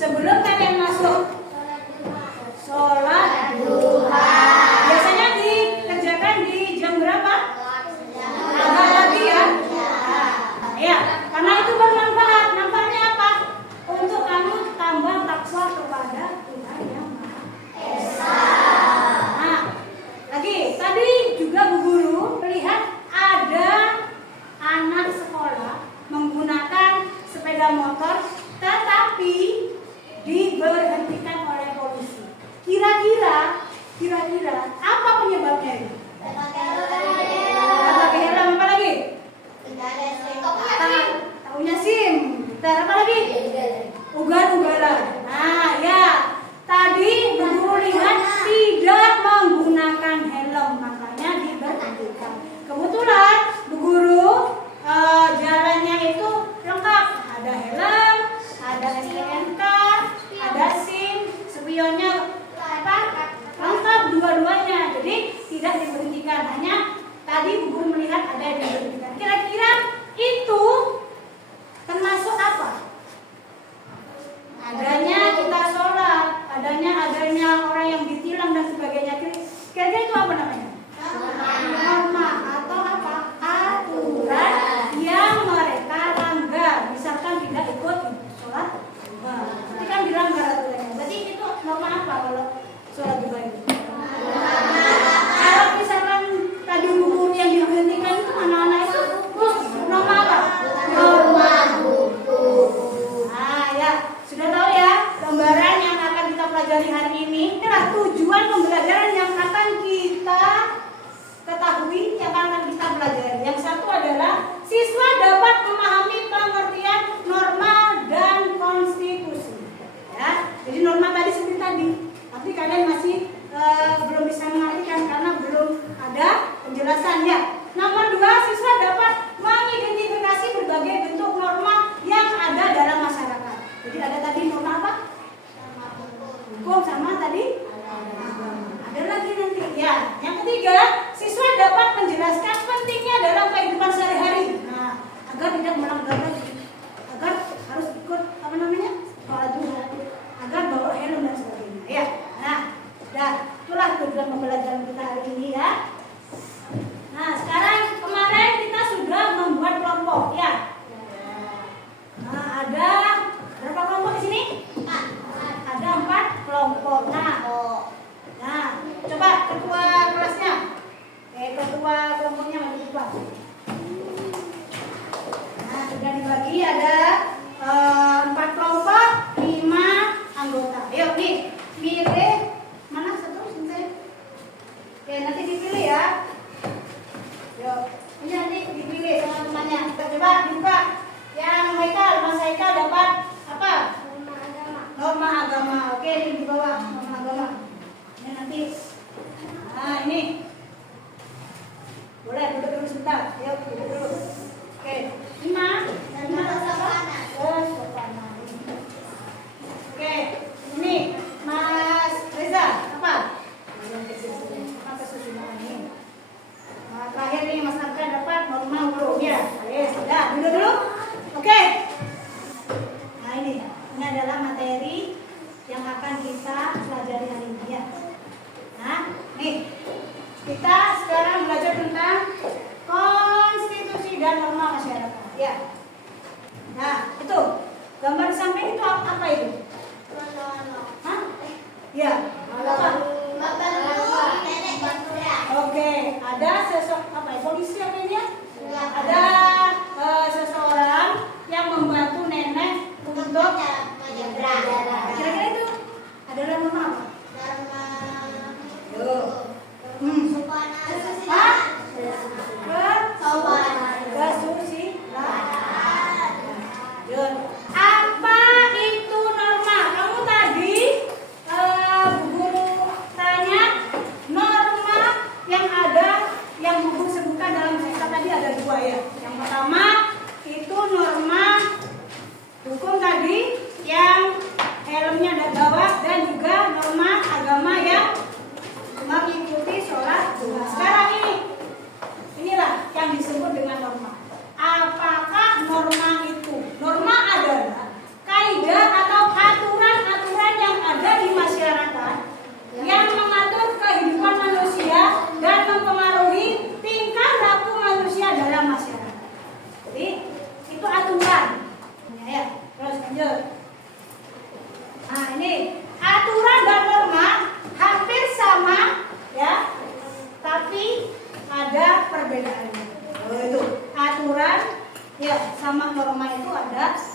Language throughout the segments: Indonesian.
Sebelum kalian masuk sholat duha, biasanya dikerjakan di jam berapa? Agak lagi ya. Nah, ya, karena itu bermanfaat. Manfaatnya apa? Untuk kamu tambah takwa kepada Tuhan yang Maha Esa. Nah, lagi tadi juga Bu Guru melihat ada anak sekolah menggunakan sepeda motor, tetapi diberhentikan oleh polisi. Kira-kira apa penyebabnya ini? Pakai helm, apa lagi? Tahunya SIM. Apa lagi? Ugal-ugalan. Nah, ya. Tadi Bu Guru lihat tidak menggunakan helm, makanya diberhentikan. Kebetulan Bu Guru jalannya itu lengkap, ada helm, ada STNK, ada SIM, spionnya apa? Lengkap dua-duanya. Jadi tidak diberhentikan, hanya tadi Bu Guru melihat ada yang diberhentikan. Kira-kira itu termasuk apa? Adanya kita sholat, adanya orang yang ditilang dan sebagainya. Kira-kira itu apa namanya? Norma atau apa? Aturan yang mereka langgar. Misalkan tidak ikut sholat duha, itu kan dilanggar aturannya. Berarti itu norma apa kalau sholat duha itu? Kalau misalkan tadi hukum yang diberhentikan itu anak-anak itu norma apa? Norma hukum. Nah ya, sudah tahu ya lembaran yang akan kita pelajari hari ini. Inilah tujuan pembelajaran yang akan kita ketahui, yang akan kita pelajari. Yang satu adalah siswa dapat memahami pengertian norma dan konstitusi. Ya, jadi norma tadi seperti tadi, tapi kalian masih belum bisa mengartikan karena belum ada penjelasannya. Nomor 2, siswa dapat mengidentifikasi berbagai bentuk norma yang ada dalam masyarakat. Jadi ada tadi norma apa? Hukum sama tadi ada lagi nanti ya. Yang ketiga, siswa dapat menjelaskan pentingnya dalam kehidupan sehari-hari. Nah, agar tidak melanggar lagi, agar harus ikut apa namanya sholat duha, agar bawa helm dan sebagainya. Ya, nah, itulah tujuan pembelajaran kita hari ini ya. Nah, sekarang kemarin kita sudah membuat kelompok ya. Nah, ada berapa kelompok di sini? Ada 4 kelompok. Nah, coba ketua kelasnya, ketua kelompoknya maju depan. Nah, sudah dibagi ada 4 kelompok, 5 anggota. Yuk nih, pilih mana satu sini. Oke, nanti dipilih ya. Yuk, ini nanti dipilih teman-temannya. Coba dibuka. Yang Haikal, Mas Haikal dapat apa? Norma agama. Oke, ini di bawah norma agama. Ini nanti. Nah, ini. Boleh duduk dulu sebentar. Yuk, duduk dulu. Oke, 5 apa? Kesopanan. Oke, ini Mas Reza apa? Apa kesusunan ini? Nah, terakhir nih Mas Arka dapat norma hukum ya. Sudah, duduk dulu. Oke. Nah, ini adalah materi yang akan kita pelajari hari ini ya. Nah, nih kita sekarang belajar tentang konstitusi dan norma masyarakat ya. Nah, itu gambar di samping itu apa itu? Hah? Ya. Oke, ada polisi apa ini ya? Ada seseorang yang membantu nenek untuk menyeberang. Kira-kira itu adalah norma apa? Apa itu norma? Kamu tadi Bu Guru tanya norma yang ada, yang Bu Guru sebutkan dalam cerita tadi ada 2 ya. Yang pertama itu norma hukum tadi yang helmnya ada bawah, dan juga norma agama yang mengikuti sholat duha. Sekarang inilah yang disebut dengan norma. Apakah norma itu? Norma adalah kaidah atau aturan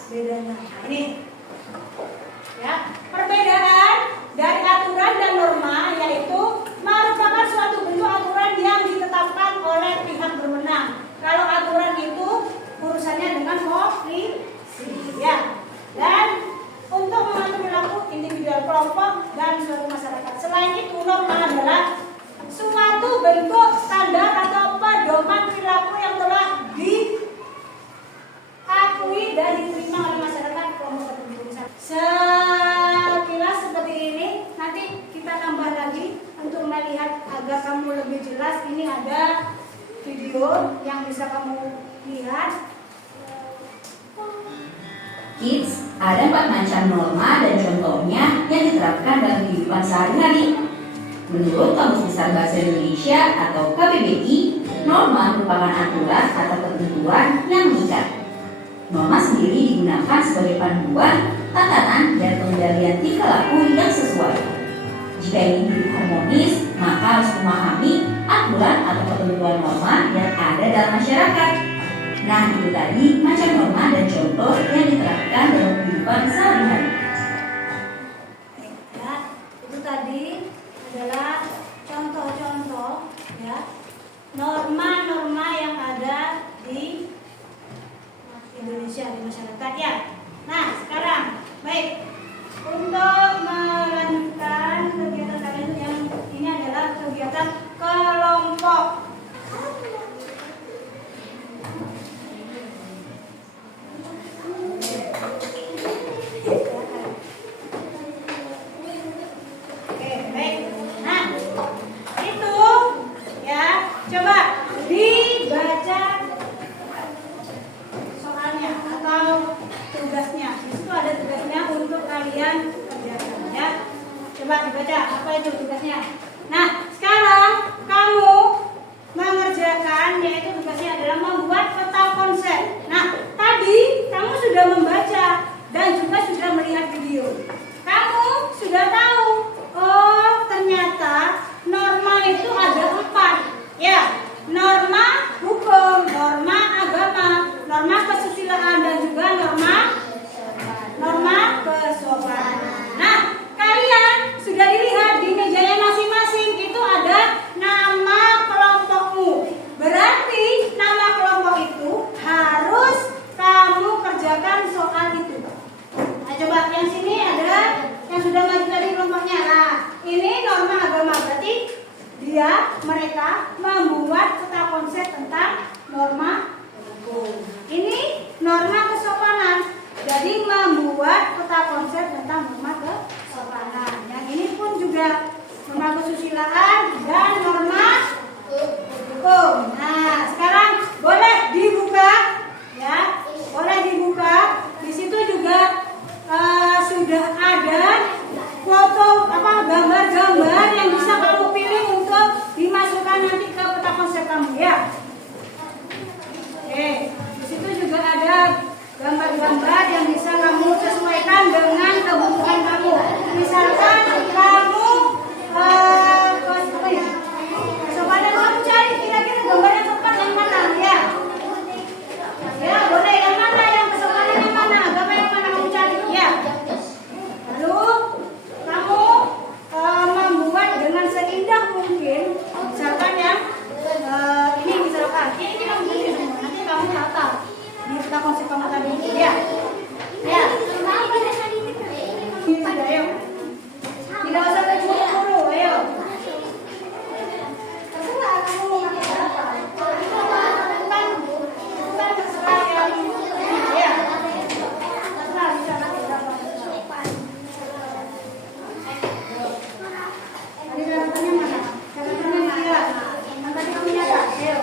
bedanya. Nah, ini ya, perbedaan dari aturan dan norma yaitu merupakan suatu bentuk aturan yang ditetapkan oleh pihak berwenang. Kalau aturan itu urusannya dengan polisi, ya. Dan untuk mengatur perilaku individual, kelompok, dan seluruh masyarakat. Selain itu, norma adalah suatu bentuk standar atau pedoman perilaku yang telah diakui dan diterima oleh masyarakat kelompok tertentu. Sekilas seperti ini, nanti kita tambah lagi untuk melihat agar kamu lebih jelas. Ini ada video yang bisa kamu lihat. Kids, ada 4 macam norma dan contohnya yang diterapkan dalam kehidupan sehari-hari. Menurut Kamus Besar Bahasa Indonesia atau KBBI, norma merupakan aturan atau ketentuan yang mengikat. Norma sendiri digunakan sebagai panduan, tatanan, dan pengendalian tingkah laku yang sesuai. Jika ingin hidup harmonis, maka harus memahami aturan atau ketentuan norma yang ada dalam masyarakat. Nah, itu tadi macam norma dan contoh yang diterapkan dalam kehidupan sehari-hari. Ya, itu tadi adalah contoh-contoh ya norma-norma yang ada di Indonesia, di masyarakat ya. Nah, sekarang baik untuk melanjutkan kegiatan kalian yang ini adalah kegiatan kelompok. Coba dibaca, apa itu tugasnya? Nah, sekarang kamu mengerjakan, yaitu tugasnya adalah membuat peta konsep. Nah, tadi kamu sudah membaca dan juga sudah melihat video. Kamu sudah tahu, oh ternyata norma itu ada 4. Ya, norma hukum, norma agama, norma kesusilaan, dan juga norma kesopanan. Nah, kalian sudah dilihat di mejanya masing-masing itu ada nama kelompokmu. Berarti nama kelompok itu harus kamu kerjakan soal itu. Nah, coba yang sini ada yang sudah maju tadi kelompoknya. Nah, ini norma agama, berarti mereka membuat peta konsep tentang norma hukum. Ini norma kesopanan. Jadi membuat peta konsep tentang norma kesopanan. Yang ini pun juga norma kesusilaan dan norma hukum. Nah, sekarang boleh dibuka, ya, boleh dibuka. Di situ juga sudah ada foto gambar-gambar yang bisa kamu pilih untuk dimasukkan nanti ke peta konsep kamu, ya. Oke, di situ juga ada gambar-gambar yang bisa kamu sesuaikan dengan kebutuhan kamu. Misalkan kamu kesopanan, kamu cari kira-kira gambar yang tepat yang mana, ya? Ya, boleh yang mana, yang kesopanan yang mana, gambar yang mana kamu cari, ya? Lalu kamu membuat dengan seindah mungkin, misalkan yang ini misalkan ini kita mungkin semua, nanti kamu tata di peta konsep kamu tadi, ya, ya. Ayo, tidak usah terburu-buru, ayo. Terserah kamu mau pakai berapa. Bukan terserah yang ya. Terserah bisa pakai berapa. Tadi catatannya mana? Catatannya mana? Yang tadi kamu nyatat, ayo.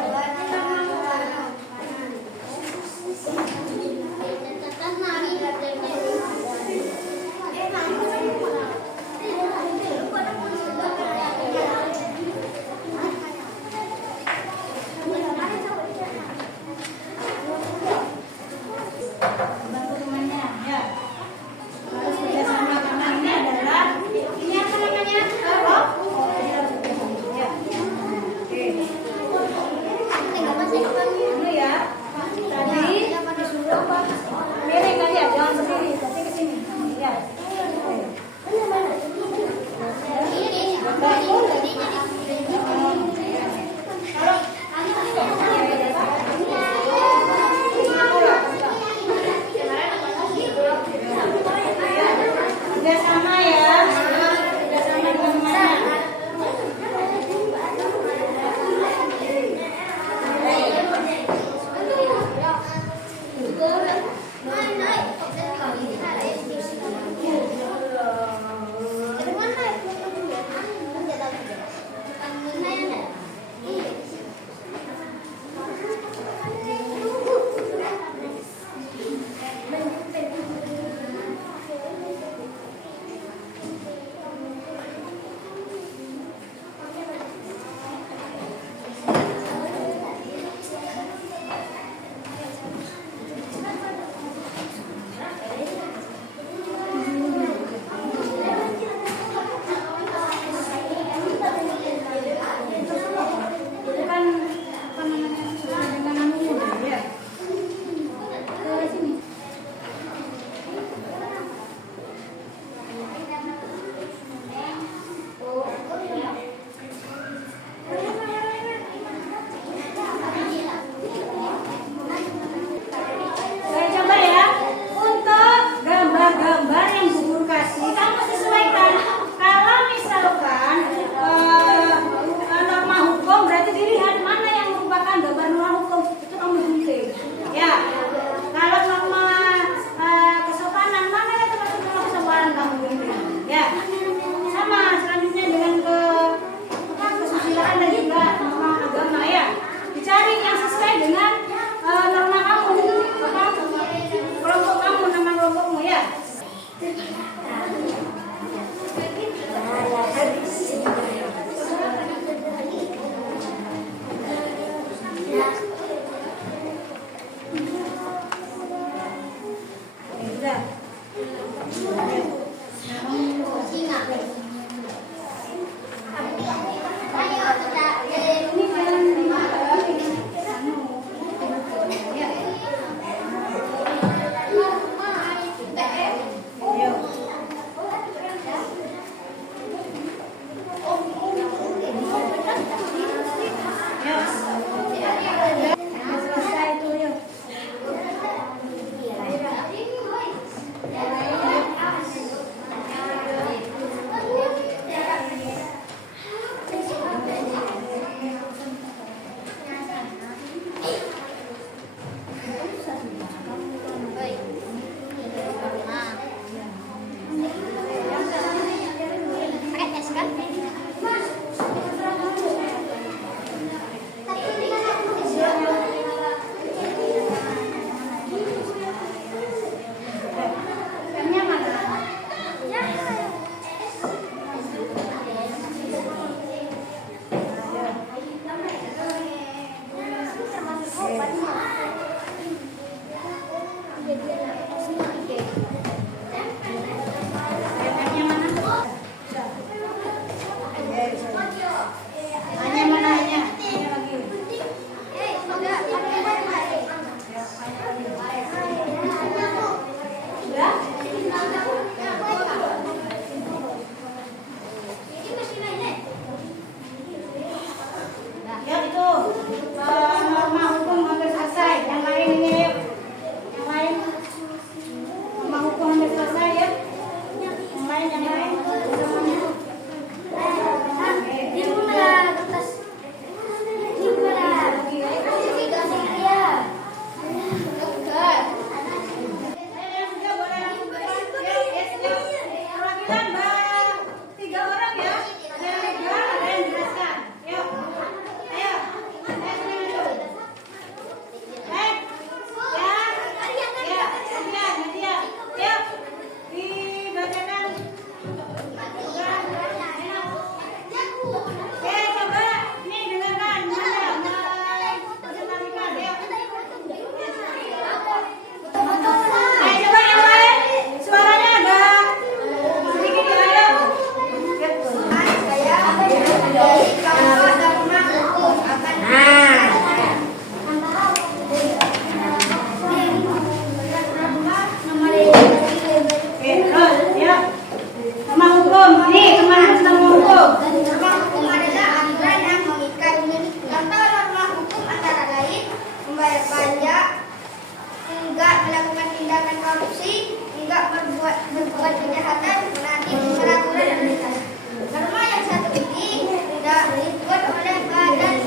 berbuat kejahatan, menaati peraturan dan aturan. Norma yang satu ini tidak dibuat oleh badan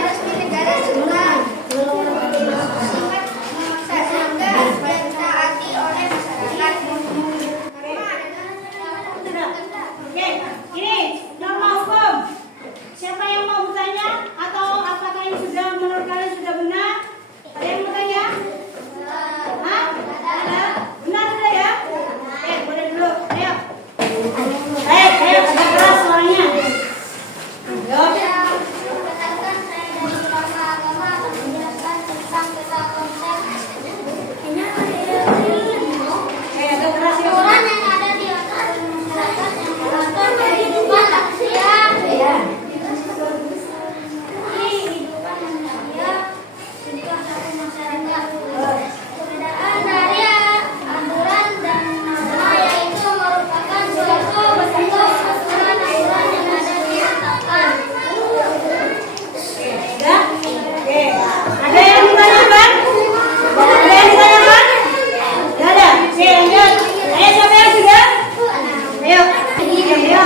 resmi negara sebutan sifat memaksa sehingga ditaati oleh masyarakat. Oke, ini norma hukum. Siapa yang mau bertanya atau apakah ini sudah menurut kalian sudah benar? Ada yang bertanya? Hah? Ada? Benar sudah ya? Oke, boleh dulu. Ayo. Ayo, agak keras suaranya. Ayo. Agak keras ya. Ada yang ditanyakan? Ada yang ditanyakan? Tidak ada. Oke, lanjut. Ayo, siapa yang sudah? Ayo. Ayo.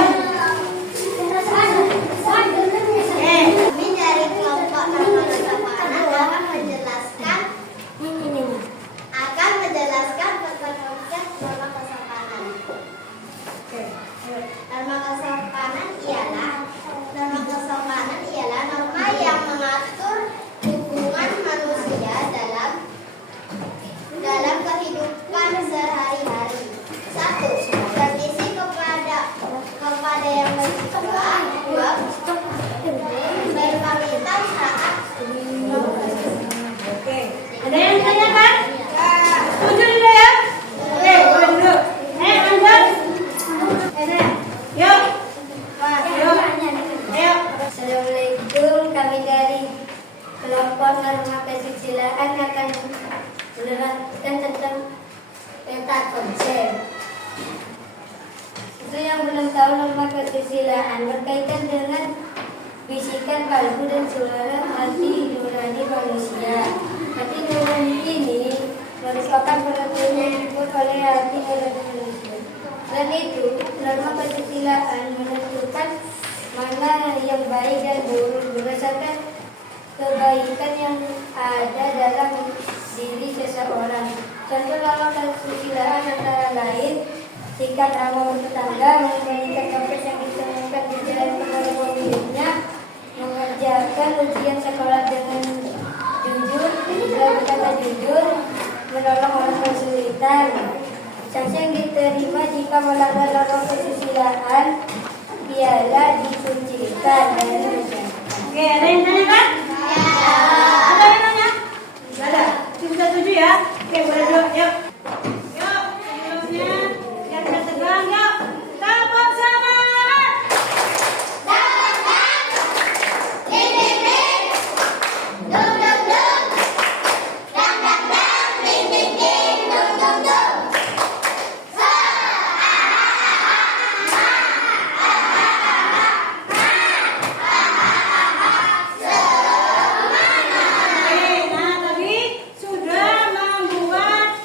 Kami dari kelompok Norma Kesopanan akan menjelaskan tentang konsep norma kesopanan. Norma kesopanan ialah norma yang mengatur hubungan manusia dalam kehidupan sehari-hari. 1. Berisi kepada yang lebih tua. 2. Berpamitan saat Oke. Ada yang ditanyakan? Setuju juga ya? Oke, boleh dulu. Lanjut. Yuk. Yuk. Ayo. Assalamualaikum, kami dari kelompok norma kesusilaan akan menerangkan tentang peta konsep. Itu yang belum tahu, norma kesusilaan berkaitan dengan bisikan kalbu dan suara hati nurani manusia. Hati nurani ini merupakan peraturan yang dibuat oleh hati nurani manusia. Dan itu, norma kesusilaan menentukan mana yang baik dan buruk berdasarkan kebaikan yang ada dalam diri seseorang. Contoh norma kesusilaan antara lain sikap ramah tetangga, memberikan topik yang ditemukan di jalan kepada pemiliknya, mengerjakan ujian sekolah dengan jujur, berkata jujur, menolong orang kesulitan. Sanksi yang diterima jika melanggar norma kesusilaan ialah dikucilkan dari masyarakat. Oke, ada yang tanyakan? Ada yang tanya? Tidak ada. Sudah setuju ya? Oke, boleh dulu. Yuk. Yuk, selanjutnya. Yang sudah tegang, yuk. Tepuk semangat. Oke, nah tadi sudah membuat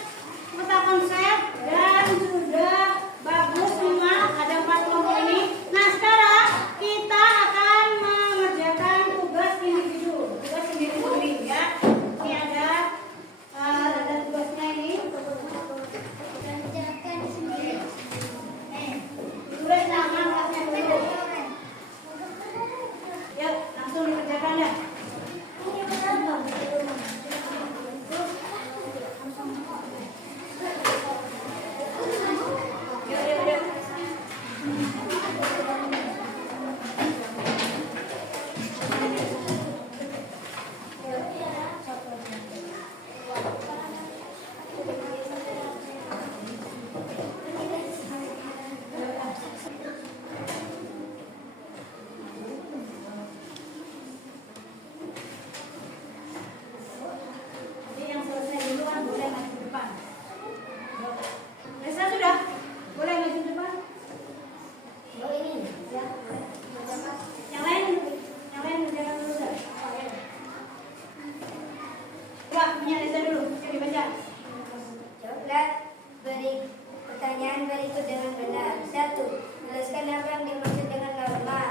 apa yang dimaksud dengan norma,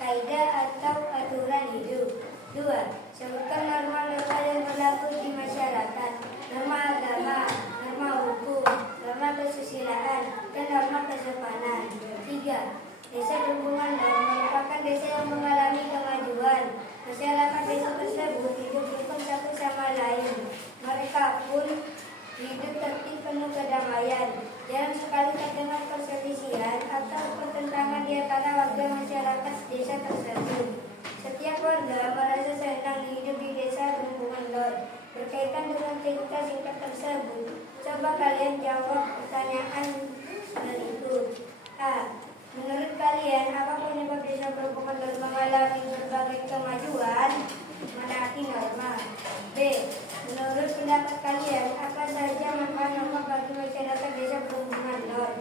kaidah atau aturan hidup. 2. Sebutkan norma-norma yang berlaku di masyarakat, norma agama, norma hukum, norma kesusilaan, dan norma kesopanan. 3. Desa Bendungan merupakan desa yang mengalami kemajuan. Masyarakat desa tersebut hidup rukun satu sama lain. Mereka pun hidup tertib penuh kedamaian. Jarang sekali terdengar perselisihan atau pertentangan di antara warga masyarakat desa tersebut. Setiap warga merasa senang hidup di desa Bendungan Lor. Berkaitan dengan cerita singkat tersebut, coba kalian jawab pertanyaan berikut. A. Menurut kalian, apa penyebab desa Bendungan Lor mengalami berbagai kemajuan? Menaati norma. B. Menurut pendapat kalian, apa saja manfaat norma bagi masyarakat desa Bendungan Lor?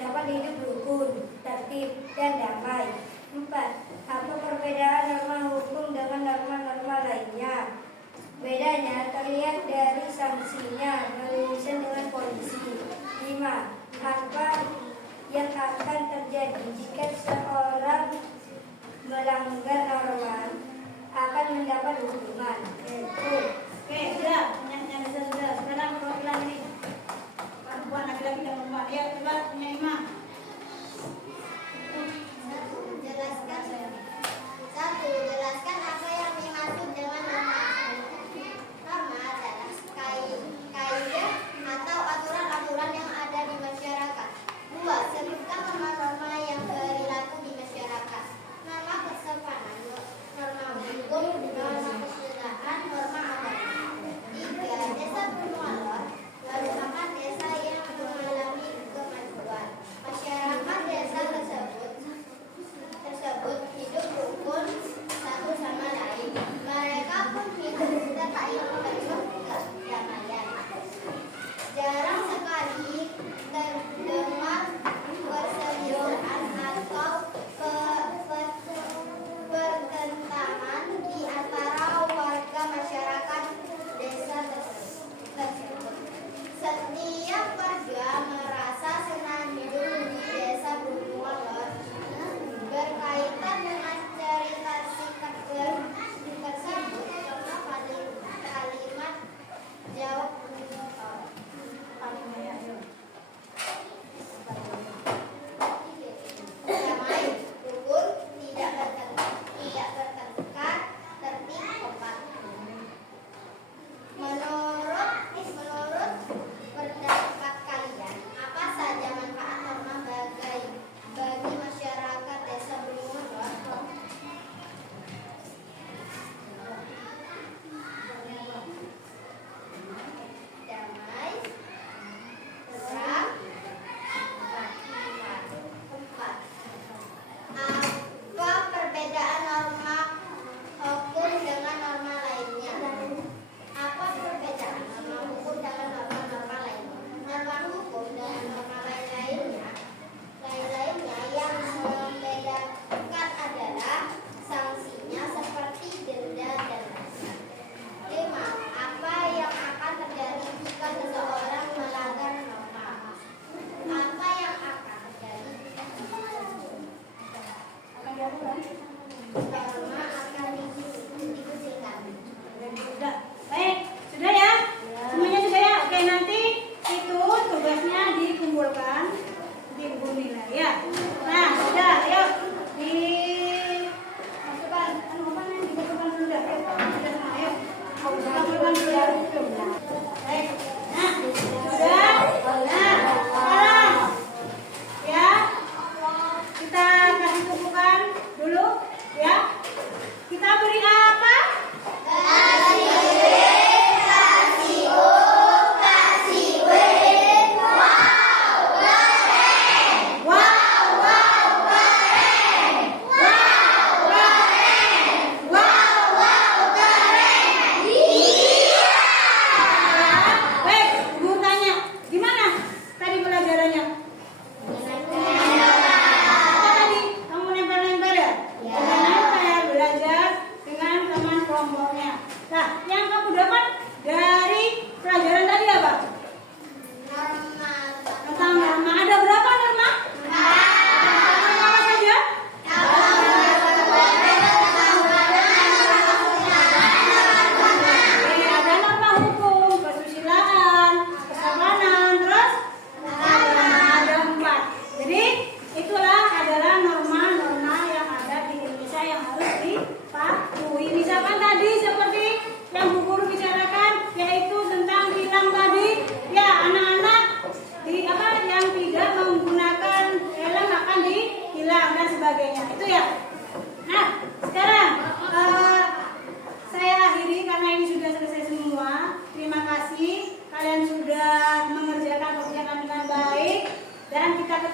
Dapat hidup rukun, tertib, dan damai. 4. Apa perbedaan norma hukum dengan norma-norma lainnya? Bedanya terlihat dari sanksinya berurusan dengan polisi. 5. Apa yang akan terjadi jika seorang melanggar norma akan mendapat hukuman? Oke, sudah. Pertanyaannya sudah. Sekarang perwakilan ini. Perempuan laki-laki dan perempuan. Ya, coba punya Imam. Jelaskan. 1. Jelaskan apa yang dimaksud dengan norma. Norma adalah kaidah atau aturan-aturan yang ada di masyarakat. 2. Sebutkan norma-norma yang berlaku di masyarakat. Norma kesopanan, norma hukum, norma kesusilaan, norma agama. 3. Desa Bendungan Lor merupakan desa yang mengalami kemajuan.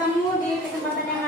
bertemu di kesempatan yang